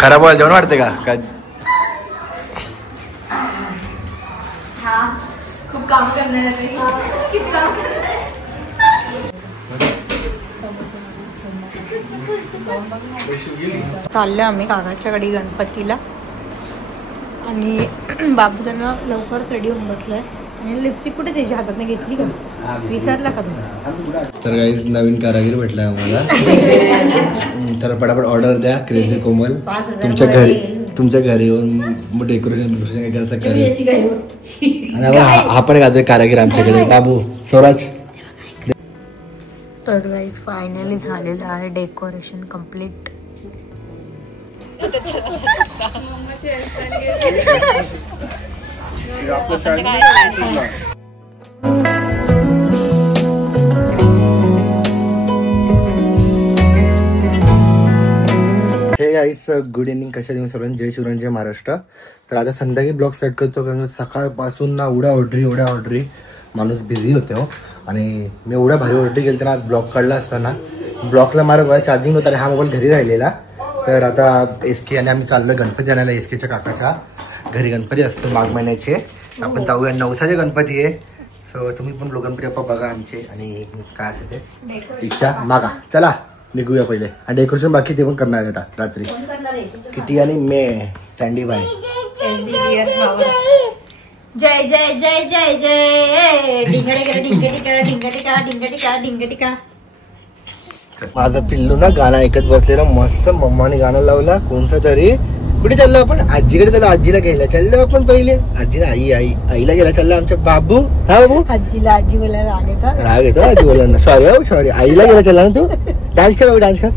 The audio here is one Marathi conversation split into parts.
खराब व्हायला जेवण वाटते का? खूप काम करणार किती काम करणार. चाललो आम्ही काकाच्याकडे गणपतीला आणि बाबू त्यांना लवकर रेडी होऊन बसलाय. आणि लिपस्टिक कुठे त्याच्या हातात घेतली का? विसरला का तुम्ही? तर काही नवीन कारागीर भेटलाय आम्हाला. तर पटापट ऑर्डर द्या. क्रेझी कोमल तुमच्या घरी येऊन डेकोरेशन करायचं करेल. आणि हा पण एक कारागीर आमच्याकडे बाबू स्वराज. तर गाईज फायनली झालेलं आहे decoration complete. Hey guys good evening. कशा तुम्ही सर्वांनी? जय शिवराय, जय महाराष्ट्र. तर आता संध्याकाळी ब्लॉग स्टार्ट करतो कारण सकाळपासून ना एवढ्या ऑर्डरी माणूस बिझी होतो. आणि मी एवढ्या भारी ऑर्डरी गेली तर आज ब्लॉग काढला असताना ब्लॉगला माझा चार्जिंग होता आणि हा मोबाईल घरी राहिलेला. तर आता SK आणि आम्ही चाललो गणपती आणायला. SKच्या काकाच्या घरी गणपती असतो माघ महिन्याचे. आपण जाऊया. नवसाचे गणपती आहे. सो तुम्ही पण गणपती बाप्पा बघा आमचे आणि काय असेल ते इच्छा मागा. चला निघूया पहिले. आणि डेकोरेशन बाकी ते पण करणार आहे आता रात्री. किटी आणि मे सँडी बाय. जय जय जय जय जय ढिंगटिका. माझं पिल्लू ना गाणं ऐकत बसलेला मस्त. मम्माने गाणं लावला कोणतं तरी. कुठे चाललो आपण? आजीकडे चाललो. आजीला घ्यायला चाललो आपण पहिले. आजीला आईला घ्यायला चाललो आमच्या बाबू. हा बाबू आजी बोलायला राग येतो आजी बोलायला. सॉरी आईला घ्यायला चालला ना तू. डान्स कर बाबू डान्स कर.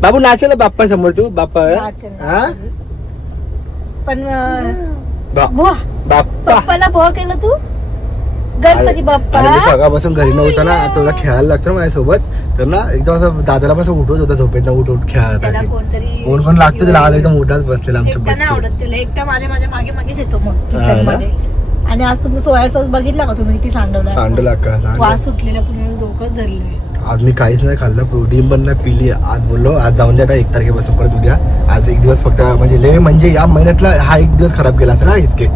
बाबू नाचेल बाप्पा समोर. तू बाप्पा हा पण बाप्पाला भोवा केलं तू. गणपती बाप्पा सकाळपासून घरी नव्हता ना. तुला खेळायला लागतं ना माझ्यासोबत. तर ना एकदम असं दादाला पण उठवत होता झोपेत. उठ खेळायला कोण लागतं त्याला. आज एकदम उठाच बसलेला आमच्या. आवडत त्याला एकटा माझ्या मागेच येतो मग किचन मध्ये. आणि आज तुम्ही सोया सॉस बघितला का तुम्ही? किती सांडवला का वास सुटलेला पूर्ण डोकंच धरलंय. आज मी काहीच नाही खाल्लं. प्रोटीन पण नाही पिली. आज बोललो आज जाऊन द्या आता 1 तारखेपासून परत उद्या. आज एक दिवस फक्त म्हणजे या महिन्यातला हा एक दिवस खराब केला असेल ना. इतके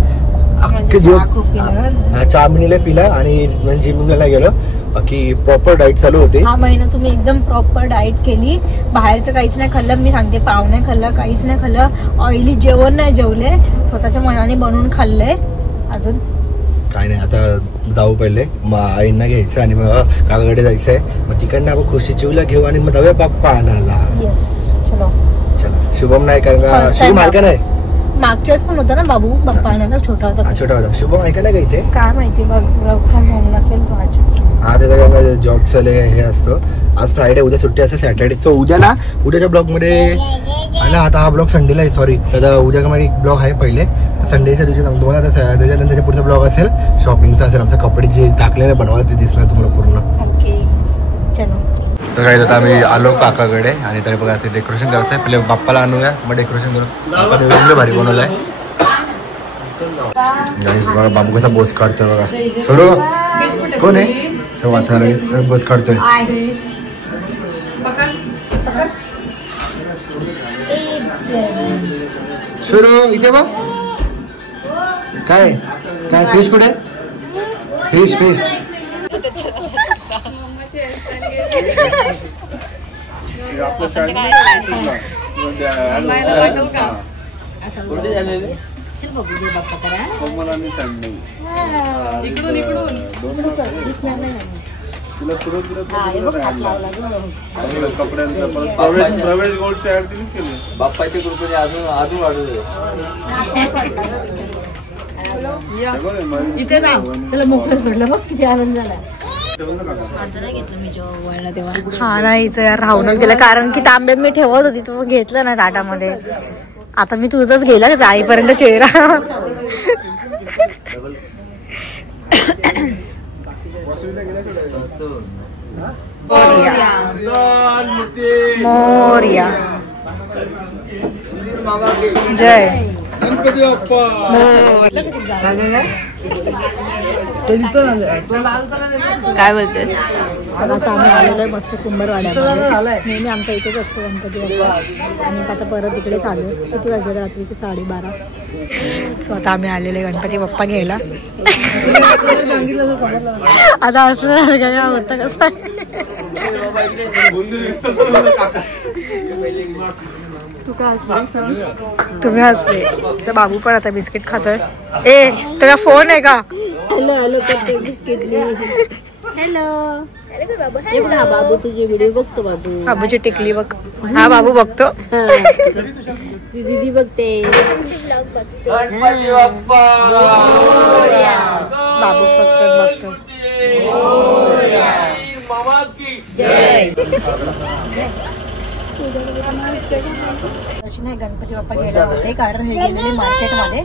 अख्खे दिवस चहा मिनीला पिला आणि जिमला गेलो. बाकी प्रॉपर डाएट चालू होते. हा महिना तुम्ही एकदम प्रॉपर डाएट केली. बाहेरचं काहीच नाही खाल्लं. मी सांगते पाव नाही खाल्लं. काहीच नाही खाल्लं. ऑइली जेवण नाही जेवले. स्वतःच्या मनाने बनवून खाल्लंय. अजून काय नाही. आता जाऊ पहिले आईंना घ्यायचं आणि मग काकाकडे जायचंय. मग तिकडनं आपण खुशी चिवला घेऊ आणि मग जाऊया बाप्पा आणायला. चलो शुभम नाही कारण का शुभम ऐका नाही. मागच्याच पण होता ना बाबू बाप्पा आणायला. छोटा होता. शुभम ऐका नाही का इथे काय माहिती वर्क फ्रॉम होम नसेल तो आज. हा त्याचा जॉब चालू हे असतो. आज फ्रायडे उद्या सुट्टी असते सॅटर्डे. सो उद्या ना उद्याच्या ब्लॉग मध्ये ना आता हा ब्लॉग संडेला आहे. सॉरी तर उद्या मध्ये एक ब्लॉग आहे पहिले. तर संडेच्या दिवशी तुम्हाला त्याच्यानंतरच्या पुढचा ब्लॉग असेल शॉपिंगचा असेल. आमचं कपडे जे टाकलेले बनवायला ते दिसणार तुम्हाला पूर्ण. ओके चलो. तर काय आता आम्ही आलो काकाकडे आणि तरी बघा ते डेकोरेशन करायचं आहे. पहिले बाप्पाला आणूया मग डेकोरेशन करू. बाप्पा भारी बनवलाय. बघा बाबू कसा बोस काढतोय बघा. सरू कोण आहे? वातावरण बोस काढतोय. सुरू इथे बघ. काय फिश कुठे? फिश बाप्पाच्या कृपेने अजून वाढवलं. इथे ना त्याला मोकळं सोडलं बघ किती आनंद झाला. हा नाही यार राहूनच गेलं कारण की तांबे मी ठेवत होती. तू घेतलं ना ताटामध्ये. आता मी तुझंच गेला का आईपर्यंत चेहरा. मोरया जय गणपती बाप्पा. काय बोलतेस? तर आता आम्ही आलेलो आहे मस्त कुंभारवाड्यामध्ये. नेहमी आमच्या इथेच असतो गणपती बाप्पा आणि आता परत इकडेच आलो. किती वाजले रात्रीचे 12:30. सो आता आम्ही आलेले गणपती बाप्पा घ्यायला. आता असं काय होतं कसं तुम्ही हसले तर बाबू पण आता बिस्किट खातोय. ए तुझा फोन आहे का? हॅलो हॅलो करते बिस्किट. हॅलो बाबू तुझे व्हिडिओ बघतो. बाबूची टिकली बघ. हा बाबू बघतो. दीदी बघते. बाबू फर्स्ट टाइम बघतो. गणपती बाप्पा गेले होते कारण हे गेलेले मार्केटमध्ये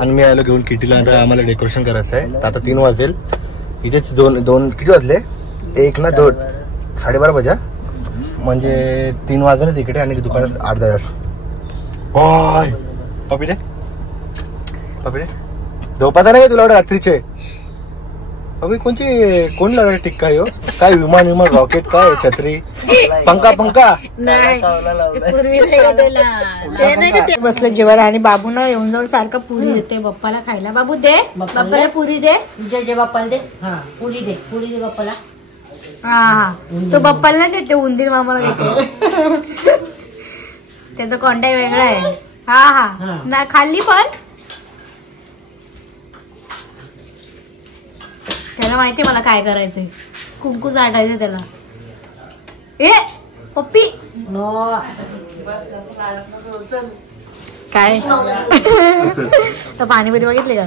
आणि मी आलो घेऊन किटीला. आता आम्हाला डेकोरेशन करायचं आहे. तर आता 3 वाजेल. इथेच दोन किती वाजले? 1 ना 2 12:30 वाजा म्हणजे 3 वाजले तिकडे आणि दुकानात 8-10 होय. पपी रे झोपाता नाही तुला रात्रीचे? अभि कोण लावलं टिक्का यो? काय विमान रॉकेट काय छत्री पंखा बसलं जेवायला आणि बाबूनं येऊन जाऊन सारखं पुरी देते बाप्पाला खायला. बाबू दे बाप्पाला पुरी दे. जे बाप्पाला दे पुरी दे बाप्पाला. हा तो बाप्पाला नाही देते उंदीर मामाला देते. त्याचा कॉन्टॅक्ट वेगळा आहे. हा ना खाल्ली पण त्याला माहिती मला काय करायचंय. कुंकू चाटायचं त्याला. ए पप्पी काय तर पाणी मध्ये बघितले का?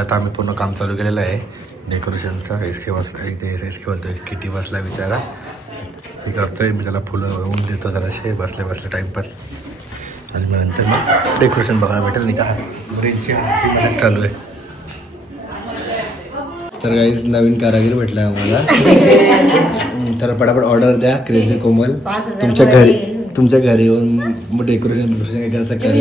आता आम्ही पूर्ण काम चालू केलेलं आहे डेकोरेशनचा. एसके किटी बसला बिचारा. मी करतोय. मी त्याला फुलं होऊन देतो जराशे बसल्या टाइमपास. आणि मग नंतर मग डेकोरेशन बघायला भेटेल. नाही का ब्रेनची हसी मजाक चालू आहे. तर काही नवीन कारागीर भेटला आम्हाला. तर पटापट ऑर्डर द्या क्रेझी कोमल. तुमच्या घरी येऊन मग डेकोरेशन काय करायचं करेल.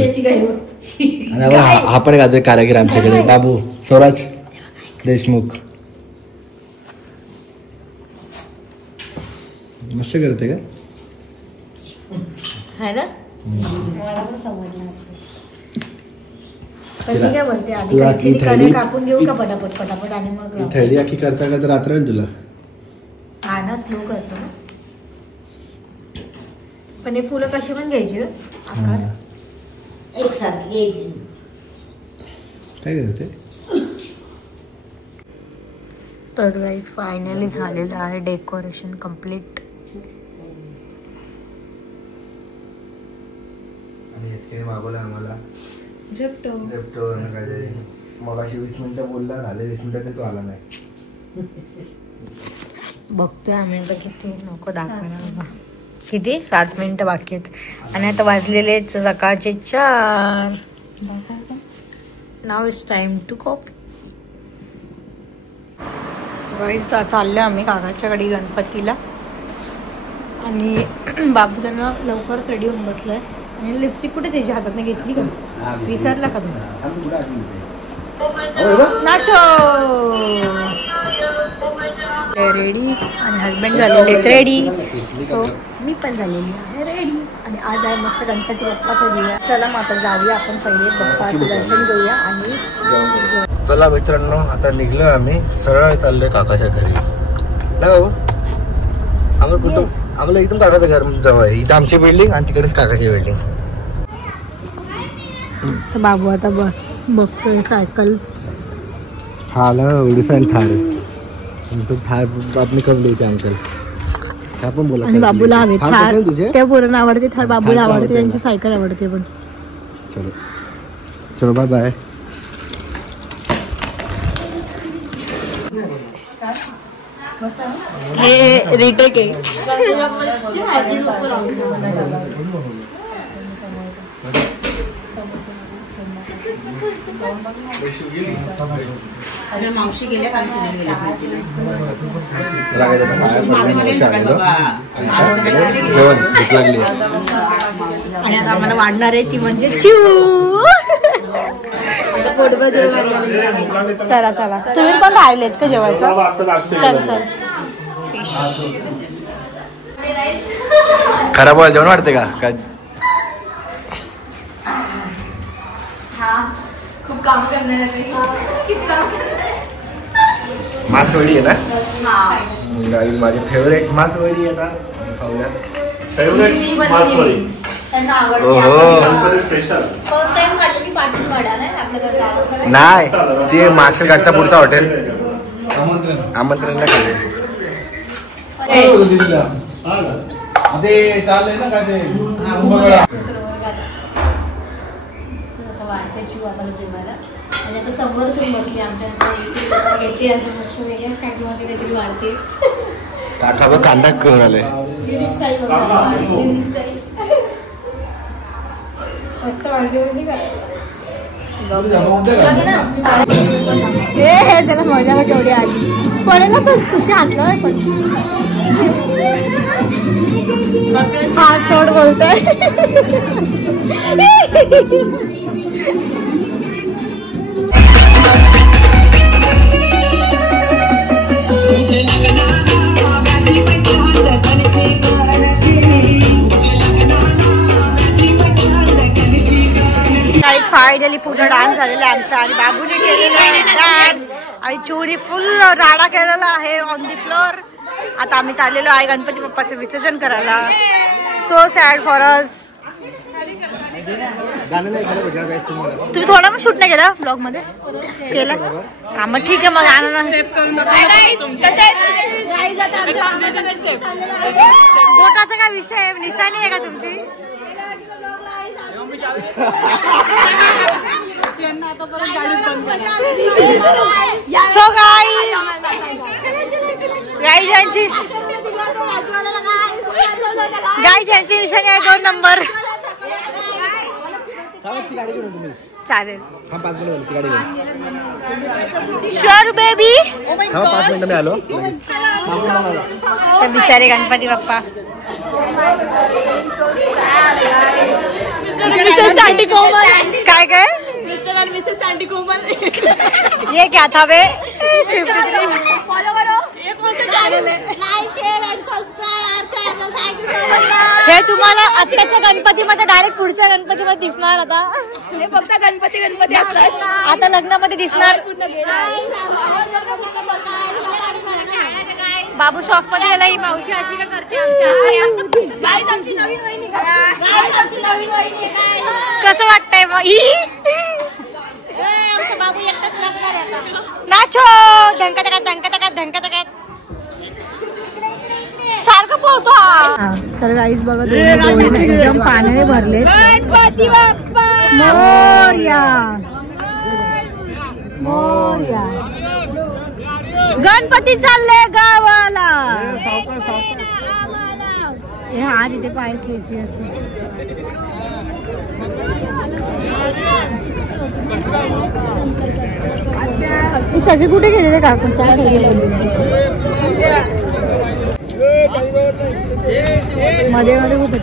आणि हा पण गाजोय कारागीर आमच्याकडे बाबू स्वराज देशमुख. मस्त करते का? है ना? काय बोलते आधी कापून घेऊ का पटापट आणि मग थैली आखी करता रात्र होईल तुला. हा ना स्लो करतो ना. पण हे फुलं कशी पण घ्यायची एकसारखी घ्यायची. काय करते? तर गाईज फायनली झालेलं आहे डेकोरेशन कम्प्लीट. मागवलं आम्हाला झेप्टो मग अशी 20 मिनिटं बोलला. झाले 20 मिनिटं तो आला नाही. बघतोय आम्ही आता किती नको दाखवायला. किती 7 मिनिटं बाकी आहेत आणि आता वाजलेले सकाळचे 4. नाव इट्स टाइम टू कॉफी. चाललो आम्ही काकाच्याकडे गणपतीला आणि बाबू त्यांना लवकर रेडी होऊन बसलाय. आणि लिपस्टिक कुठे त्याच्या हातात घेतली का? विसरला का तुम्ही? नाचो रेडी आणि हजबंड झालेले रेडी. सो मी पण झालेली आहे रेडी आणि आज आहे मस्त गणपती बाप्पाचा दिवस. चला मग आता जाऊया आपण पहिले बाप्पाचं दर्शन घेऊया आणि चला मित्रांनो आता निघलो आम्ही. सरळ चाललोय काकाच्या घरी. आम्हाला इथून काकाचं घर जवळ आहे. इथं आमची बिल्डिंग आणि तिकडेच काकाची बिल्डिंग. तर बाबू आता बघतोय सायकल. हा आला ओडिसा थार. तो थार बापने करून देते अंकल. काय पण बोला. आणि बाबूला हवे थार. त्या पोरांना आवडते थार. बाबूला आवडते. त्यांची सायकल आवडते पण. चलो बाय बाय. हे रिटेक आहे. मावशी गेल्या का? जेवण भूक लागली आणि आता आम्हाला वाढणार आहे ती म्हणजे चिऊ. पोटभर जेवण. चला चला, तुम्ही पण राहिलेत का जेवायचं? चल चल. खराब व्हायला जेवण वाटते का? हा खूप काम करणार आहे. किती काम करणार आहे? मासवडी आहे ना? हा माझी फेवरेट मासवडी आहे ना. मी बनवली. त्यांना आवडते. फर्स्ट टाइम काढलेली पाटील वाडा नाही आपल्या गावात. नाही, ते मार्शलघाटचा पुढचा हॉटेल. आमंत्रण नाही केलं. ते चाललंय ना काय ते वाढते जीव आम्हाला जेवायला. आणि आता समोरच बसली आमच्या येते असं मस्त वेगळ्या स्टाईलमध्ये काहीतरी वाढते. काका बघ कांदा करून आले. मस्त वाढली होती का? हे त्याला मजा केवढी आली. कोणाला पण खुशी हसलं पण हात थोड बोलतोय. फायनली पूर्ण डान्स झालेला आमचा आणि बाबूने केलेला आहे डान्स आणि चोरी फुल राडा केलेला आहे ऑन दी फ्लोर. आता आम्ही चाललेलो आहे गणपती बाप्पाचं विसर्जन करायला. So sad for us. तुम्ही थोडा पण शूट नाही केला ब्लॉग मध्ये? केला हा मग ठीक आहे. मग आणून बोटाचा काय विषय निशाणी आहे का तुमची? सो गाईज यांची निशाणी आहे 2 नंबर. चालेल शुअर बेबी. 5 मिनिटं मी आलो. बिचारे गणपती बाप्पा. काय काय मिस्टर आणि मिसेस सँडी कोमल. ये क्या था बे? 53 फॉलो करो. एक वर्ष चॅनल आहे. लाईक शेअर आणि subscribe channel. Thank you so much. हे तुम्हाला आत्ताच्या गणपतीमध्ये डायरेक्ट पुढच्या गणपतीमध्ये दिसणार. आता हे फक्त गणपती असतात. आता लग्नामध्ये दिसणार. बाबू शॉक मध्ये गेला. ही मावशी अशी का करते आमच्या? आमची नवीन वहिनी आमची नवीन वहिनी. कसं वाटतंय मग? बाबू एकटाच नाचो. धंका सारखं पोहतो. तर गाईज बघा एकदम पाण्याने भरले. गणपती बाप्पा मोरया. गणपती चालले गावाला. हे हा तिथे पायस येते असते. सगळे कुठे गेलेले काकू? मध्ये मध्ये कुठे?